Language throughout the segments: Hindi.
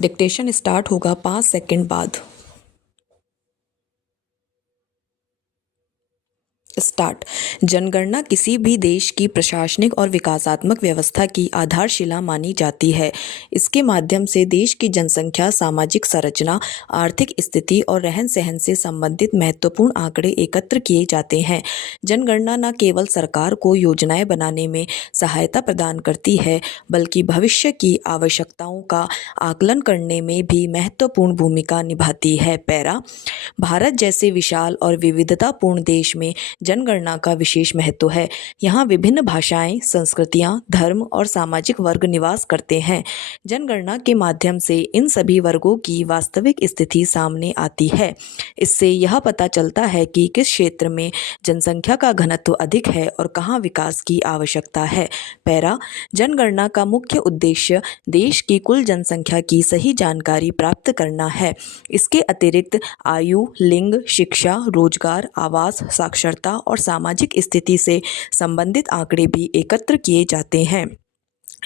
डिक्टेशन स्टार्ट होगा 5 सेकंड बाद। स्टार्ट। जनगणना किसी भी देश की प्रशासनिक और विकासात्मक व्यवस्था की आधारशिला मानी जाती है। इसके माध्यम से देश की जनसंख्या, सामाजिक संरचना, आर्थिक स्थिति और रहन-सहन से संबंधित महत्वपूर्ण आंकड़े एकत्र किए जाते हैं। जनगणना न केवल सरकार को योजनाएं बनाने में सहायता प्रदान करती है, बल्कि भविष्य की आवश्यकताओं का आकलन करने में भी महत्वपूर्ण भूमिका निभाती है। पैरा। भारत जैसे विशाल और विविधतापूर्ण देश में जनगणना का विशेष महत्व है। यहाँ विभिन्न भाषाएं, संस्कृतियां, धर्म और सामाजिक वर्ग निवास करते हैं। जनगणना के माध्यम से इन सभी वर्गों की वास्तविक स्थिति सामने आती है। इससे यह पता चलता है कि किस क्षेत्र में जनसंख्या का घनत्व अधिक है और कहाँ विकास की आवश्यकता है। पैरा। जनगणना का मुख्य उद्देश्य देश की कुल जनसंख्या की सही जानकारी प्राप्त करना है। इसके अतिरिक्त आयु, लिंग, शिक्षा, रोजगार, आवास, साक्षरता और सामाजिक स्थिति से संबंधित आंकड़े भी एकत्र किए जाते हैं।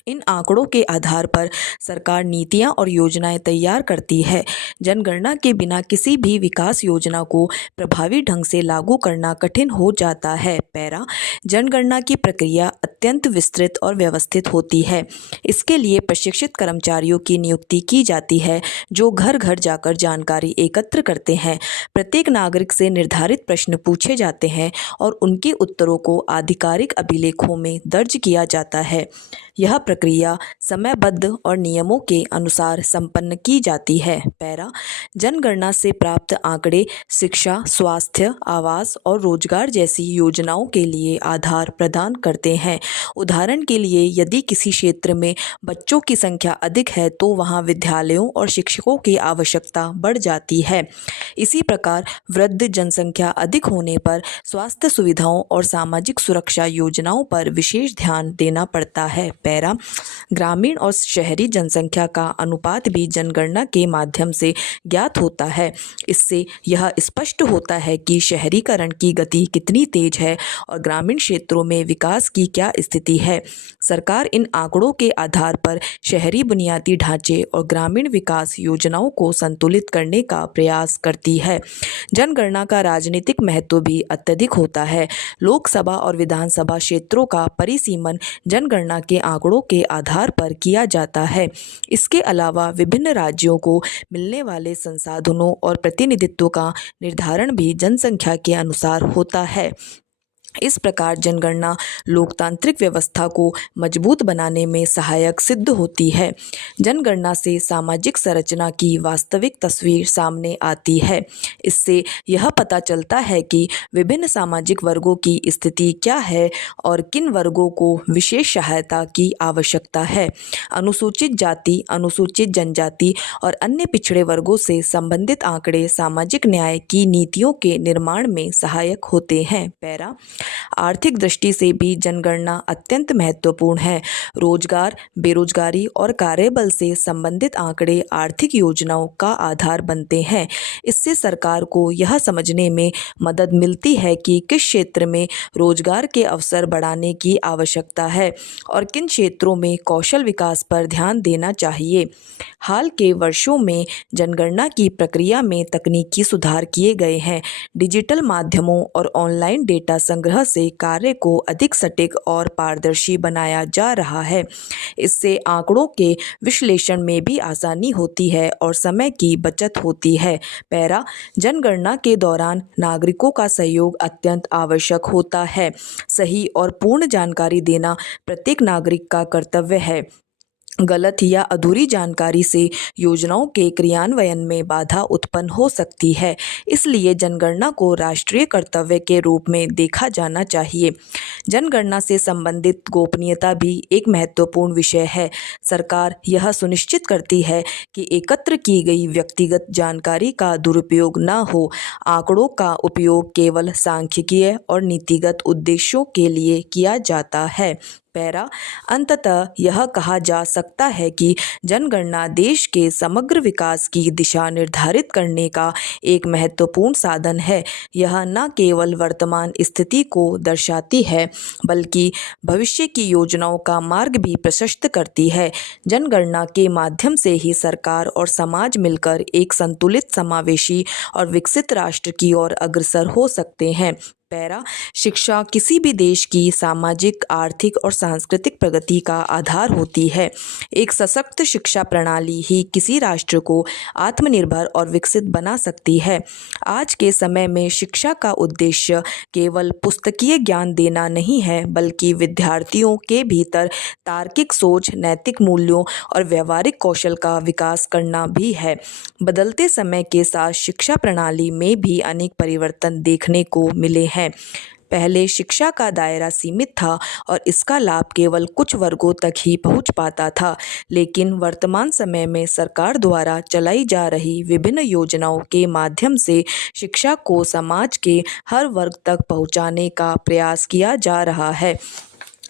इन आंकड़ों के आधार पर सरकार नीतियां और योजनाएं तैयार करती है। जनगणना के बिना किसी भी विकास योजना को प्रभावी ढंग से लागू करना कठिन हो जाता है। पैरा। जनगणना की प्रक्रिया अत्यंत विस्तृत और व्यवस्थित होती है। इसके लिए प्रशिक्षित कर्मचारियों की नियुक्ति की जाती है, जो घर घर जाकर जानकारी एकत्र करते हैं। प्रत्येक नागरिक से निर्धारित प्रश्न पूछे जाते हैं और उनके उत्तरों को आधिकारिक अभिलेखों में दर्ज किया जाता है। यह प्रक्रिया समयबद्ध और नियमों के अनुसार संपन्न की जाती है। पैरा। जनगणना से प्राप्त आंकड़े शिक्षा, स्वास्थ्य, आवास और रोजगार जैसी योजनाओं के लिए आधार प्रदान करते हैं। उदाहरण के लिए, यदि किसी क्षेत्र में बच्चों की संख्या अधिक है तो वहां विद्यालयों और शिक्षकों की आवश्यकता बढ़ जाती है। इसी प्रकार वृद्ध जनसंख्या अधिक होने पर स्वास्थ्य सुविधाओं और सामाजिक सुरक्षा योजनाओं पर विशेष ध्यान देना पड़ता है। पैरा। ग्रामीण और शहरी जनसंख्या का अनुपात भी जनगणना के माध्यम से ज्ञात होता है। इससे यह स्पष्ट होता है कि शहरीकरण की गति कितनी तेज है और ग्रामीण क्षेत्रों में विकास की क्या स्थिति है। सरकार इन आंकड़ों के आधार पर शहरी बुनियादी ढांचे और ग्रामीण विकास योजनाओं को संतुलित करने का प्रयास करती है। जनगणना का राजनीतिक महत्व भी अत्यधिक होता है। लोकसभा और विधानसभा क्षेत्रों का परिसीमन जनगणना के आंकड़ों के आधार पर किया जाता है। इसके अलावा विभिन्न राज्यों को मिलने वाले संसाधनों और प्रतिनिधित्व का निर्धारण भी जनसंख्या के अनुसार होता है। इस प्रकार जनगणना लोकतांत्रिक व्यवस्था को मजबूत बनाने में सहायक सिद्ध होती है। जनगणना से सामाजिक संरचना की वास्तविक तस्वीर सामने आती है। इससे यह पता चलता है कि विभिन्न सामाजिक वर्गों की स्थिति क्या है और किन वर्गों को विशेष सहायता की आवश्यकता है। अनुसूचित जाति, अनुसूचित जनजाति और अन्य पिछड़े वर्गों से संबंधित आंकड़े सामाजिक न्याय की नीतियों के निर्माण में सहायक होते हैं। पैरा। आर्थिक दृष्टि से भी जनगणना अत्यंत महत्वपूर्ण है। रोजगार, बेरोजगारी और कार्यबल से संबंधित आंकड़े आर्थिक योजनाओं का आधार बनते हैं। इससे सरकार को यह समझने में मदद मिलती है कि किस क्षेत्र में रोजगार के अवसर बढ़ाने की आवश्यकता है और किन क्षेत्रों में कौशल विकास पर ध्यान देना चाहिए। हाल के वर्षों में जनगणना की प्रक्रिया में तकनीकी सुधार किए गए हैं। डिजिटल माध्यमों और ऑनलाइन डेटा संग्रह से कार्य को अधिक सटीक और पारदर्शी बनाया जा रहा है। इससे आंकड़ों के विश्लेषण में भी आसानी होती है और समय की बचत होती है। पैरा। जनगणना के दौरान नागरिकों का सहयोग अत्यंत आवश्यक होता है। सही और पूर्ण जानकारी देना प्रत्येक नागरिक का कर्तव्य है। गलत या अधूरी जानकारी से योजनाओं के क्रियान्वयन में बाधा उत्पन्न हो सकती है। इसलिए जनगणना को राष्ट्रीय कर्तव्य के रूप में देखा जाना चाहिए। जनगणना से संबंधित गोपनीयता भी एक महत्वपूर्ण विषय है। सरकार यह सुनिश्चित करती है कि एकत्र की गई व्यक्तिगत जानकारी का दुरुपयोग न हो। आंकड़ों का उपयोग केवल सांख्यिकीय और नीतिगत उद्देश्यों के लिए किया जाता है। पैरा अंततः यह कहा जा सकता है कि जनगणना देश के समग्र विकास की दिशा निर्धारित करने का एक महत्वपूर्ण साधन है। यह न केवल वर्तमान स्थिति को दर्शाती है बल्कि भविष्य की योजनाओं का मार्ग भी प्रशस्त करती है। जनगणना के माध्यम से ही सरकार और समाज मिलकर एक संतुलित, समावेशी और विकसित राष्ट्र की ओर अग्रसर हो सकते हैं। पैरा शिक्षा किसी भी देश की सामाजिक, आर्थिक और सांस्कृतिक प्रगति का आधार होती है। एक सशक्त शिक्षा प्रणाली ही किसी राष्ट्र को आत्मनिर्भर और विकसित बना सकती है। आज के समय में शिक्षा का उद्देश्य केवल पुस्तकीय ज्ञान देना नहीं है, बल्कि विद्यार्थियों के भीतर तार्किक सोच, नैतिक मूल्यों और व्यावहारिक कौशल का विकास करना भी है। बदलते समय के साथ शिक्षा प्रणाली में भी अनेक परिवर्तन देखने को मिले हैं। पहले शिक्षा का दायरा सीमित था और इसका लाभ केवल कुछ वर्गों तक ही पहुंच पाता था, लेकिन वर्तमान समय में सरकार द्वारा चलाई जा रही विभिन्न योजनाओं के माध्यम से शिक्षा को समाज के हर वर्ग तक पहुंचाने का प्रयास किया जा रहा है।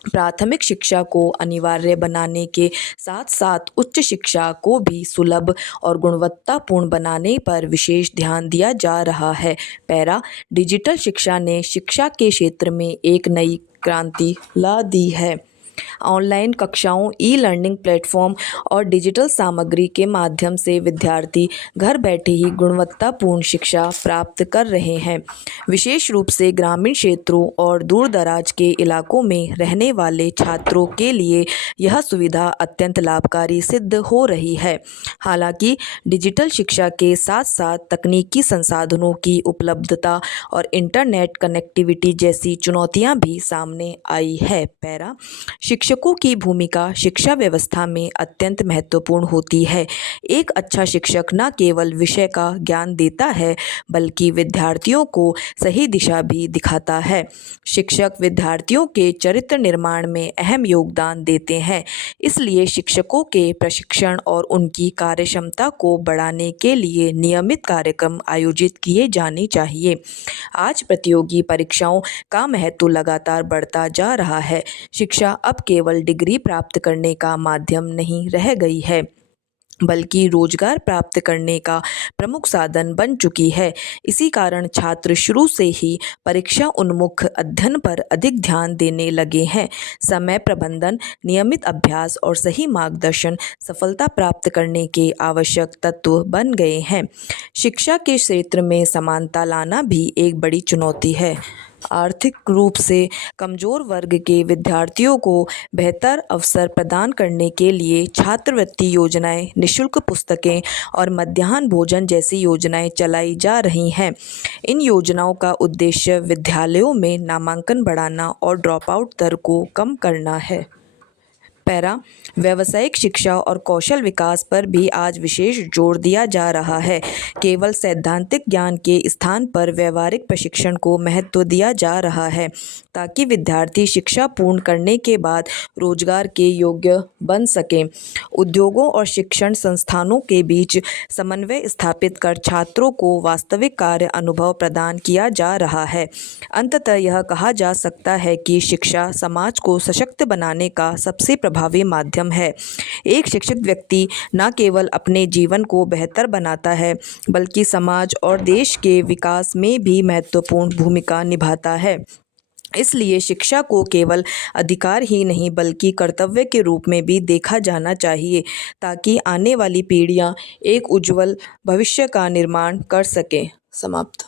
प्राथमिक शिक्षा को अनिवार्य बनाने के साथ साथ उच्च शिक्षा को भी सुलभ और गुणवत्तापूर्ण बनाने पर विशेष ध्यान दिया जा रहा है। पैरा डिजिटल शिक्षा ने शिक्षा के क्षेत्र में एक नई क्रांति ला दी है। ऑनलाइन कक्षाओं, ई लर्निंग प्लेटफॉर्म और डिजिटल सामग्री के माध्यम से विद्यार्थी घर बैठे ही गुणवत्तापूर्ण शिक्षा प्राप्त कर रहे हैं। विशेष रूप से ग्रामीण क्षेत्रों और दूर दराज के इलाकों में रहने वाले छात्रों के लिए यह सुविधा अत्यंत लाभकारी सिद्ध हो रही है। हालांकि डिजिटल शिक्षा के साथ साथ तकनीकी संसाधनों की उपलब्धता और इंटरनेट कनेक्टिविटी जैसी चुनौतियां भी सामने आई है। पैरा शिक्षकों की भूमिका शिक्षा व्यवस्था में अत्यंत महत्वपूर्ण होती है। एक अच्छा शिक्षक न केवल विषय का ज्ञान देता है, बल्कि विद्यार्थियों को सही दिशा भी दिखाता है। शिक्षक विद्यार्थियों के चरित्र निर्माण में अहम योगदान देते हैं। इसलिए शिक्षकों के प्रशिक्षण और उनकी कार्यक्षमता को बढ़ाने के लिए नियमित कार्यक्रम आयोजित किए जाने चाहिए। आज प्रतियोगी परीक्षाओं का महत्व लगातार बढ़ता जा रहा है। शिक्षा अब केवल डिग्री प्राप्त करने का माध्यम नहीं रह गई है, बल्कि रोजगार प्राप्त करने का प्रमुख साधन बन चुकी है। इसी कारण छात्र शुरू से ही परीक्षा उन्मुख अध्ययन पर अधिक ध्यान देने लगे हैं। समय प्रबंधन, नियमित अभ्यास और सही मार्गदर्शन सफलता प्राप्त करने के आवश्यक तत्व बन गए हैं। शिक्षा के क्षेत्र में समानता लाना भी एक बड़ी चुनौती है। आर्थिक रूप से कमजोर वर्ग के विद्यार्थियों को बेहतर अवसर प्रदान करने के लिए छात्रवृत्ति योजनाएं, निःशुल्क पुस्तकें और मध्याह्न भोजन जैसी योजनाएं चलाई जा रही हैं। इन योजनाओं का उद्देश्य विद्यालयों में नामांकन बढ़ाना और ड्रॉप आउट दर को कम करना है। पैरा व्यावसायिक शिक्षा और कौशल विकास पर भी आज विशेष जोर दिया जा रहा है। केवल सैद्धांतिक ज्ञान के स्थान पर व्यवहारिक प्रशिक्षण को महत्व दिया जा रहा है, ताकि विद्यार्थी शिक्षा पूर्ण करने के बाद रोजगार के योग्य बन सकें। उद्योगों और शिक्षण संस्थानों के बीच समन्वय स्थापित कर छात्रों को वास्तविक कार्य अनुभव प्रदान किया जा रहा है। अंततः यह कहा जा सकता है कि शिक्षा समाज को सशक्त बनाने का सबसे प्रभावी माध्यम है। एक शिक्षित व्यक्ति न केवल अपने जीवन को बेहतर बनाता है, बल्कि समाज और देश के विकास में भी महत्वपूर्ण भूमिका निभाता है। इसलिए शिक्षा को केवल अधिकार ही नहीं, बल्कि कर्तव्य के रूप में भी देखा जाना चाहिए, ताकि आने वाली पीढ़ियां एक उज्जवल भविष्य का निर्माण कर सकें। समाप्त।